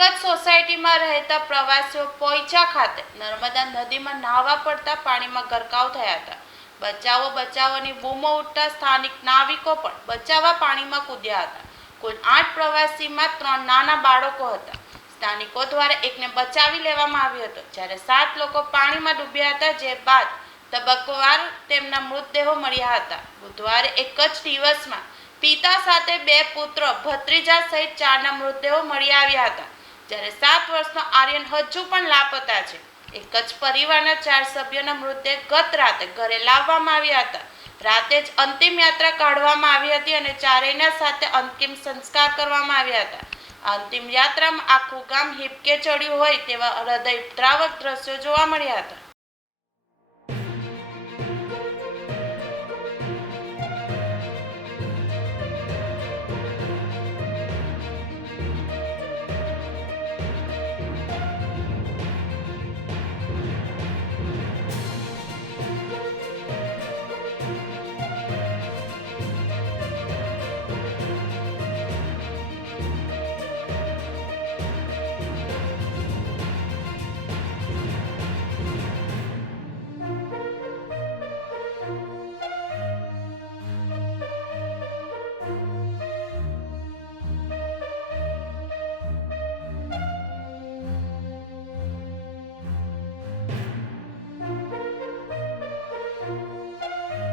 એક સોસાયટીમાં રહેતા પ્રવાસીઓ પોઈચા ખાતે નર્મદા નદીમાં નાહવા પડતા પાણીમાં ગરકાવ થયા હતા. બચાવો બચાવોની બૂમો ઉઠતા સ્થાનિક નાવિકો પણ બચાવવા પાણીમાં કૂદ્યા હતા. કુલ આઠ પ્રવાસીમાં ત્રણ નાના બાળકો હતા. સ્થાનિકો દ્વારા એકને બચાવી લેવામાં આવ્યો હતો. જ્યારે સાત લોકો પાણીમાં ડૂબ્યા હતા, જે બાદ તબક્કોવાર તેમના મૃતદેહો મળ્યા હતા. બુધવારે એક જ દિવસમાં પિતા સાથે બે પુત્ર ભત્રીજા સહિત ચારના મૃતદેહો મળી આવ્યા હતા. જ્યારે સાત વર્ષનો આર્યન હજુ પણ લાપતા છે. એક જ પરિવારના ચાર સભ્યોના મૃતદેહ ગત રાતે ઘરે લાવવામાં આવ્યા હતા. રાતે જ અંતિમ યાત્રા કાઢવામાં આવી હતી અને ચારેયના સાથે અંતિમ સંસ્કાર કરવામાં આવ્યા હતા. અંતિમ યાત્રામાં આખું ગામ હિપકે ચડ્યું હોય તેવા હૃદય દ્રાવક દ્રશ્યો જોવા મળ્યા હતા.